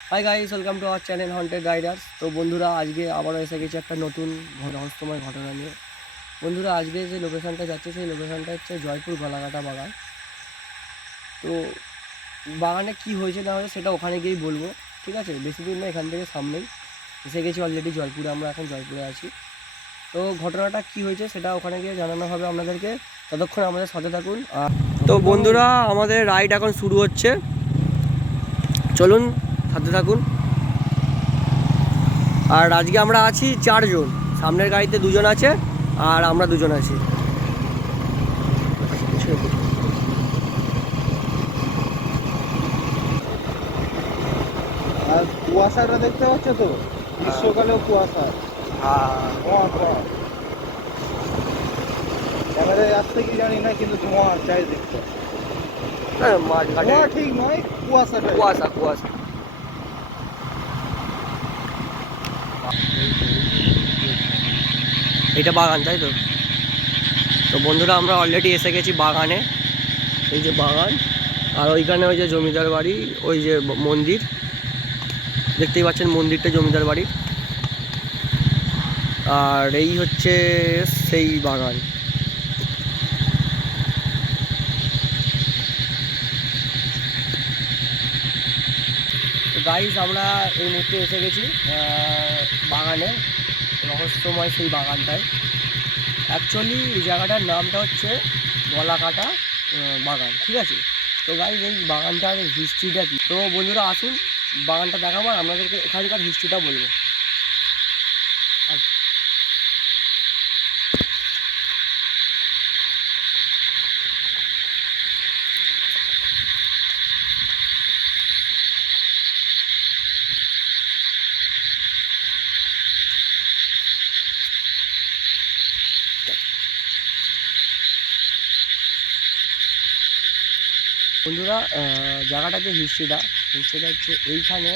Hi guys, welcome to our channel haunted Riders. তো বন্ধুরা, আজকে আবারও এসে গেছে একটা নতুন রহস্যময় ঘটনা নিয়ে। বন্ধুরা, আজকে যে লোকেশনটা যাচ্ছে সেই লোকেশনটা হচ্ছে জয়পুর গলাকাটা বাগান। তো বাগানে কি হয়েছে না হয়েছে সেটা ওখানে গিয়েই বলবো, ঠিক আছে? বেশি দূর না, এখান থেকে সামনেই এসে গেছি অলরেডি জয়পুরে। আমরা এখন জয়পুরে আছি। তো ঘটনাটা কি হয়েছে সেটা ওখানে গিয়ে জানানো হবে আপনাদেরকে। ততক্ষণ আমাদের সাথে থাকুন। তো বন্ধুরা, আমাদের রাইড এখন শুরু হচ্ছে, চলুন সাথে থাকুন। আর আজকে আমরা আছি 4 জন, সামনের গাড়িতে 2 জন আছে আর আমরা 2 জন আছি। আর কুয়াশাটা দেখতে পাচ্ছ তো, গ্রীষ্মকালেও কুয়াশা। ক্যামেরায় আসছে কি জানি না, কিন্তু ধোঁয়া চাই দেখতে। ধোঁয়া ঠিক নয়, কুয়াশাটা। কুয়াশা কুয়াশা। এটা বাগান, তাই তো? তো বন্ধুরা, আমরা অলরেডি এসে গেছি বাগানে। এই যে বাগান, আর ওইখানে ওই যে জমিদার বাড়ি, ওই যে মন্দির দেখতেই পাচ্ছেন, মন্দিরটা জমিদার বাড়ি। আর এই হচ্ছে সেই বাগান। তো গাইস, আমরা এই মুহূর্তে এসে গেছি বাগানে, রহস্যময় সেই বাগানটায়। অ্যাকচুয়ালি এই জায়গাটার নামটা হচ্ছে গলাকাটা বাগান, ঠিক আছে? তো গাইস, এই বাগানটার হিস্ট্রিটা কি? তো বন্ধুরা আসুন, বাগানটা দেখাবো আর আপনাদেরকে এখানকার হিস্ট্রিটা বলবো। বন্ধুরা, জায়গাটার যে হিস্ট্রিটা হচ্ছে এইখানে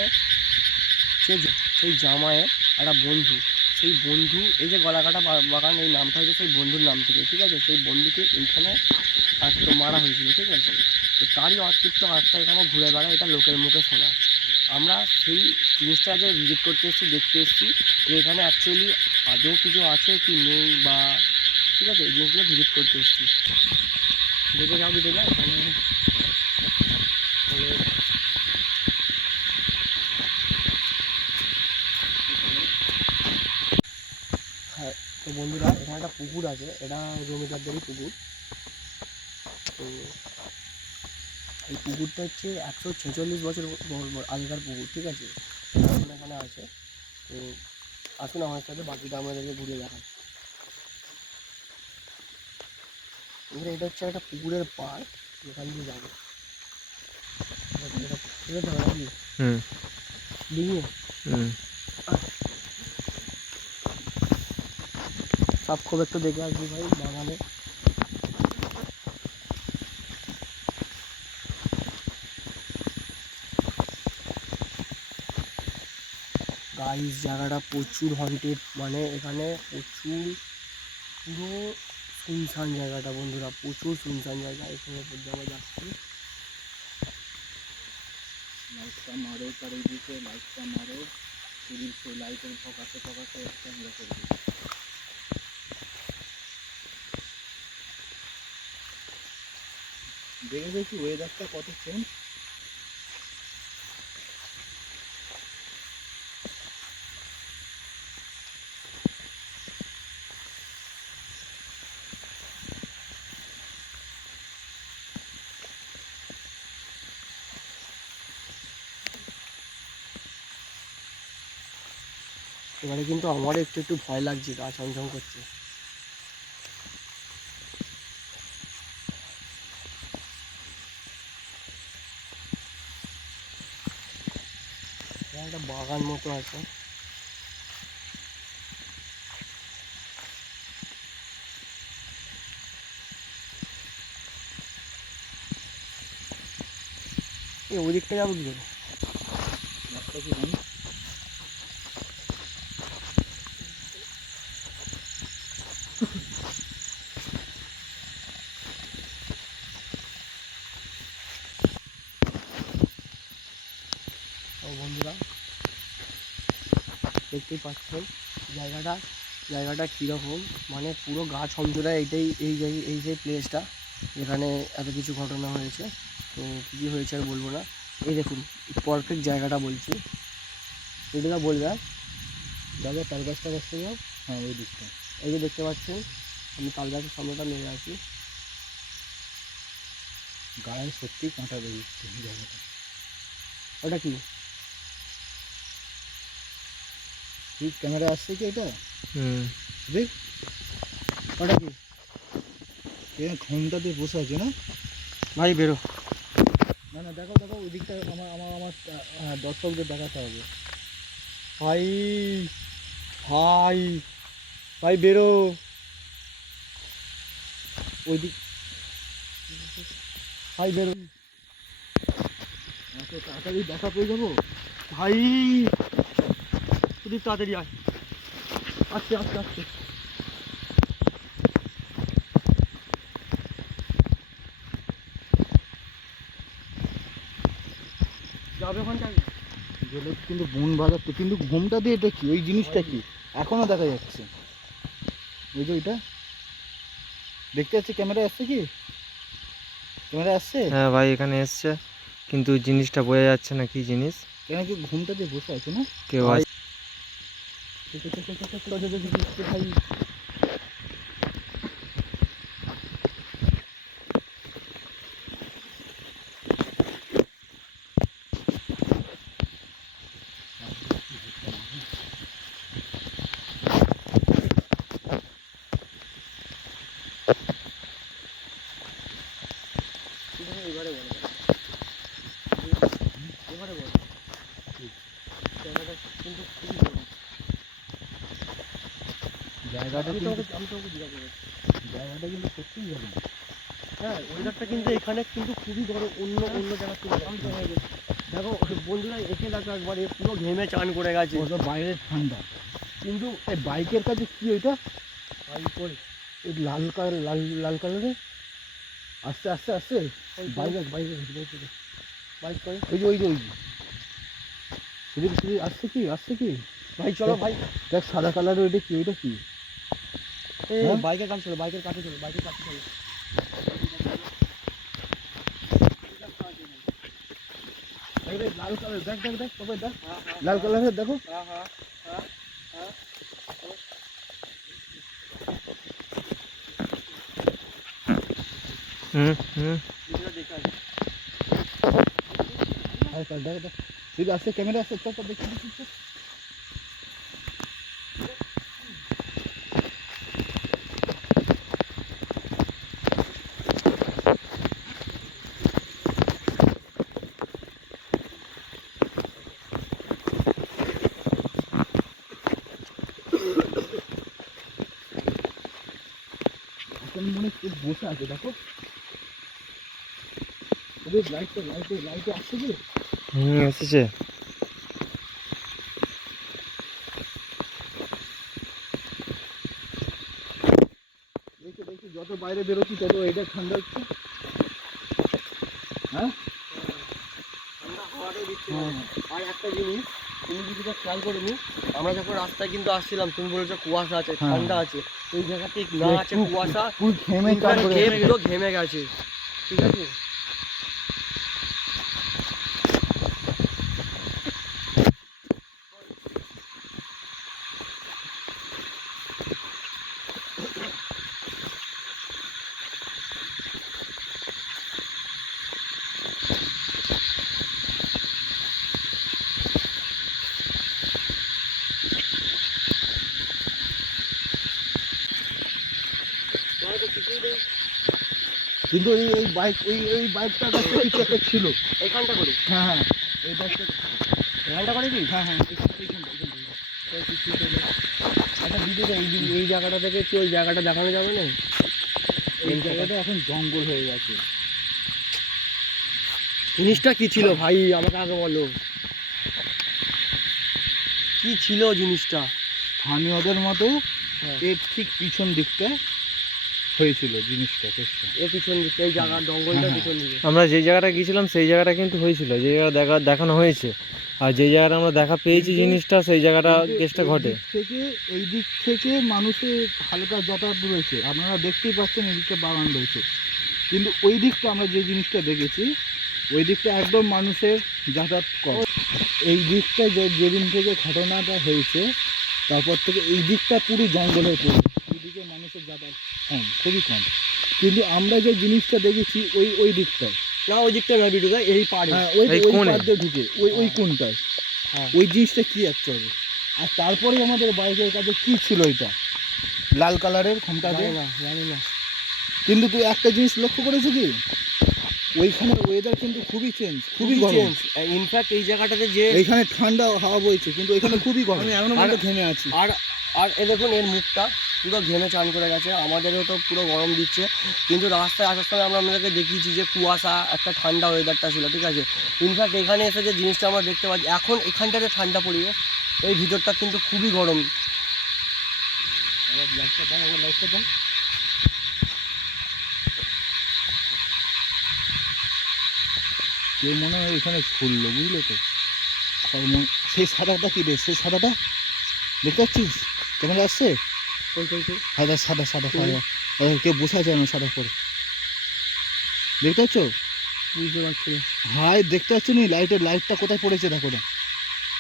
সেই জামাইয়ের একটা বন্ধু, সেই বন্ধু, এই যে গলাকাটা বাগান, এই নামটা হচ্ছে সেই বন্ধুর নাম থেকে, ঠিক আছে? সেই বন্ধুকে এইখানে মারা হয়েছিল, ঠিক আছে? তো তারই অতৃপ্ত আত্মা এখানে ঘুরে বেড়ায়, এটা লোকের মুখে শোনা। আমরা সেই জিনিসটা যে ভিজিট করতে এসেছি, দেখতে এসেছি যে এখানে অ্যাকচুয়ালি আদৌ কিছু আছে কি নেই, বা ঠিক আছে, এই জিনিসগুলো ভিজিট করতে এসেছি। দেখে যাও ভিডিও না এখানে মানে। হ্যাঁ, তো বন্ধুরা, এখানে একটা পুকুর আছে, এটা জমিদারদেরই পুকুর। তো এই পুকুরটা হচ্ছে 146 বছর আগেকার পুকুর, ঠিক আছে? এখন এখানে আছে। তো আসুন আমার সাথে, বাকিটা আমাদেরকে ঘুরে দেখান। এটা হচ্ছে একটা পুকুরের পাড়, যেখান দিয়ে যাবো। ঠিক আছে নাকি? ডিঙিয়ে সব খুব একটু দেখে আসবি ভাই বাগানে। গাইস, জায়গাটা প্রচুর হন্টেড, মানে এখানে প্রচুর, পুরো শুনশান জায়গাটা বন্ধুরা, প্রচুর শুনশান জায়গা। এখানে আমরা যাচ্ছি। লাইটটা মারো, চারিদিকে লাইটটা মারো, শরীর সেই লাইটের ফকাসে ফকাসে একটা মেরে করবে। দেখে দেখি ওয়েদারটা কত চেঞ্জ। এবারে কিন্তু আমারও একটু একটু ভয় লাগছে, গা ছমছম করছে। একটা বাগান মতো আছে। ওই দিকটা যাবো কি করে? রাস্তা কি জানি। ও বন্ধুরা, দেখতেই পাচ্ছেন জায়গাটা জায়গাটা কীরকম, মানে পুরো গা ছমছড়া। এইটাই এই যে প্লেসটা যেখানে এত কিছু ঘটনা হয়েছে। তো কী কী হয়েছে আর বলবো না। এই দেখুন পারফেক্ট জায়গাটা বলছি, এটা বলবে দাদা তাল গাছটা বসতে যাও। হ্যাঁ ওই দিকটা এই যে দেখতে পাচ্ছেন, আমি তাল গাছের সামনেটা নেমে আছি। গায়ে সত্যি কাঁটা বেরিয়েছে জায়গাটা। ওটা কি? ঠিক ক্যামেরা আসছে কি এটা? হুম, দেখ ওটা কি? এখানে ঘুমটা দিয়ে বসে আছে না? ভাই বেরো। না না দেখো দেখো ওই দিকটা আমার আমার আমার দর্শকদের দেখাতে হবে। ভাই ভাই ভাই বেরো। ওই দিক ভাই বেরো এত তাড়াতাড়ি দেখা পেয়ে যাবো? ভাই, তুই তাড়াতাড়ি আয়। আস্তে আস্তে আস্তে। যাবে ওখানটায়? গেলে কিন্তু বন বাজাতে, কিন্তু ঘুমটা দিয়ে এটা কি, ওই জিনিসটা কি এখনো দেখা যাচ্ছে? ওই যে ওইটা দেখতে যাচ্ছে, ক্যামেরা আসছে কি? ক্যামেরা আসছে? হ্যাঁ ভাই এখানে এসছে, কিন্তু জিনিসটা বোঝা যাচ্ছে না কি জিনিস। কেন কি ঘুমটা দিয়ে বসে আছে না? কেউ ভাই। আছে? ভাই এবারে বলো, এবারে বলো। জায়গাটা কিন্তু খুবই বড়। জায়গাটা আমি কিন্তু তোমাকে জিজ্ঞাসা করছি। জায়গাটা কিন্তু সত্যিই ভালো। হ্যাঁ ওয়েদারটা কিন্তু এখানে কিন্তু খুবই বড়, অন্য অন্য জায়গার তুলনায়। দেখো বন্ধুরা এসে দেখো একবারে পুরো ঘেমে চান করে গেছে, ওটা বাইরে ঠান্ডা, কিন্তু এই বাইকের কাছে কি ওইটা? ভাই করে ওই লাল কালার, লাল লাল কালারে আস্তে আস্তে আস্তে বাইক বাইক বাইক করে। ওই যে ওই যে ওই যে সুদীপ সুদীপ আসছে কি, আসছে কি? ভাই চলো ভাই, দেখ সাদা কালারের ওইটা কি, ওইটা কি? হ্যাঁ? বাইকের কাছে চলো, বাইকের কাছে চলো, বাইকের কাছে চলো। এই রে, লাল কালার, দেখ দেখ দেখ সবাই দেখ, লাল কালারের দেখো। হ্যাঁ হ্যাঁ হ্যাঁ হ্যাঁ। হুম হুম। ভিডিও দেখে আসি। হ্যাঁ স্যার দেখ দেখ, ঠিক আসছে, ক্যামেরা আসছে, চল চল দেখি দেখি চল। এখন মনে হচ্ছে বসে আছে, দেখো ওদের লাইটটা লাইটে লাইটে আসছে কি? হুম এসেছে। দেখি দেখি, যত বাইরে বেরোচ্ছি তত এটা ঠান্ডা হচ্ছে। হ্যাঁ ঠান্ডা হাওয়াটাই দিচ্ছে। হ্যাঁ আর একটা জিনিস তুমি যদি খেয়াল করিনি, আমরা যখন রাস্তায় কিন্তু আসছিলাম তুমি বলেছো কুয়াশা আছে, হ্যাঁ। ঠান্ডা আছে। এই জায়গাতে না আছে কুয়াশা, পুরো ঘেমে চান করে ঘেমে যাচ্ছে। পুরো ঘেমে গেছে। ঠিক আছে, কিন্তু এই এই বাইক এই এই বাইকটার কাছে কিছু একটা ছিল। এইখানটা করি, হ্যাঁ হ্যাঁ এই বাইকটা, এখানটা করে কি হ্যাঁ হ্যাঁ এইখানটা। একটা দিদি এই জায়গাটা থেকে কি ওই জায়গাটা দেখানো যাবে না? এই জায়গাটা এখন জঙ্গল হয়ে গেছে। জিনিসটা কি ছিল ভাই আমাকে আগে বলো, কি ছিল জিনিসটা? স্থানীয়দের মতো হ্যাঁ। এর ঠিক পিছন দিকটা হয়েছিল জিনিসটা, কেসটা। এর পিছন দিকে এই জায়গা জঙ্গলটা হ্যাঁ, পিছন দিকে। আমরা যে জায়গাটা গিয়েছিলাম সেই জায়গাটা কিন্তু হয়েছিল, যে জায়গাটা দেখানো হয়েছে। আর যে জায়গাটা আমরা দেখা পেয়েছি জিনিসটা সেই জায়গাটা কেসটা ঘটে। এই দিক থেকে মানুষের হালকা যাতায়াত রয়েছে, আপনারা দেখতেই পাচ্ছেন এদিকটা বাগান রয়েছে, কিন্তু ওই দিকটা আমরা যে জিনিসটা দেখেছি ওই দিকটা একদম মানুষের যাতায়াত কম। এই দিকটা যেদিন থেকে ঘটনাটা হয়েছে তারপর থেকে এই দিকটা পুরো জঙ্গলে পড়ে, এই দিকে মানুষের যাতায়াত কম, খুবই কম। কিন্তু আমরা যে জিনিসটা দেখেছি ওই দিকটায়, না ওই দিকটা না ভিডিওটা, এই পাড়ে। হ্যাঁ ওই এই ওই কোণে। পাড় দিয়ে ঢুকে ওই কোনটায়, হ্যাঁ। ওই জিনিসটা কি অ্যাকচুয়ালি। আর তারপরে আমাদের বাইকের কাছে কি ছিল এটা, লাল কালারের ঘোমটা দিয়ে। জানি না। কিন্তু তুই একটা জিনিস লক্ষ্য করেছো কি, ওইখানে ওয়েদার কিন্তু খুবই চেঞ্জ, খুবই গরম। ইনফ্যাক্ট এই জায়গাটাতে যে এইখানে ঠান্ডা হাওয়া বইছে, কিন্তু ওইখানে খুবই গরম। আমি এখনো পর্যন্ত ঘেমে আছি। আর আর এ দেখুন এর মুখটা পুরো ঘেমে চান করে গেছে, আমাদেরও তো পুরো গরম দিচ্ছে, কিন্তু রাস্তায় আসার সময় আমরা আপনাদেরকে দেখিয়েছি যে কুয়াশা, একটা ঠান্ডা ওয়েদারটা ছিল, ঠিক আছে। ইনফ্যাক্ট এখানে এসে যে জিনিসটা আমরা দেখতে পাচ্ছি এখন এখানটাতে ঠান্ডা পরিবেশ, এই ভিতরটা কিন্তু খুবই গরম। কেউ মনে হয় এখানে শুনলো, বুঝলে তো। সেই সাদাটা কি রে, সেই সাদাটা দেখতে পাচ্ছিস কেমন আসছে, সাদা সাদা সাদা সাদা, কেউ বোঝা যায় না সাদা করে, দেখতে পাচ্ছ? বুঝতে পারছি না। হাই দেখতে পাচ্ছ নি, লাইটটা কোথায় পড়েছে দেখো না।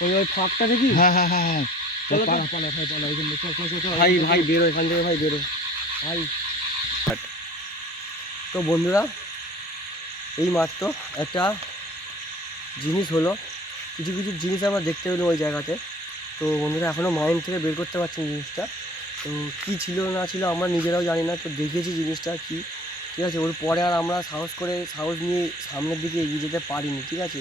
ওই ফাঁকটা দেখি। হ্যাঁ হ্যাঁ হ্যাঁ হ্যাঁ, চলো তো। পালা পালা ভাই পালা, ওইখানে চল চল চল। ভাই ভাই বেরো এখান থেকে, ভাই বেরো ভাই। তো বন্ধুরা এই মাত্র একটা জিনিস হলো, কিছু কিছু জিনিস আমরা দেখতে পেলাম ওই জায়গাতে। তো বন্ধুরা এখনও মাইন্ড থেকে বের করতে পারছি না জিনিসটা, তো কী ছিল না ছিল আমরা নিজেরাও জানি না। তো দেখেছি জিনিসটা কি, ঠিক আছে। ওর পরে আর আমরা সাহস নিয়ে সামনের দিকে এগিয়ে যেতে পারিনি, ঠিক আছে।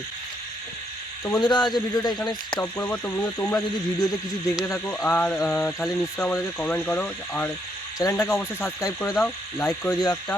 তো বন্ধুরা যে ভিডিওটা এখানে স্টপ করবো। তো বন্ধুরা তোমরা যদি ভিডিওতে কিছু দেখে থাকো আর তাহলে নিশ্চয়ই আমাদেরকে কমেন্ট করো, আর চ্যানেলটাকে অবশ্যই সাবস্ক্রাইব করে দাও, লাইক করে দিও একটা।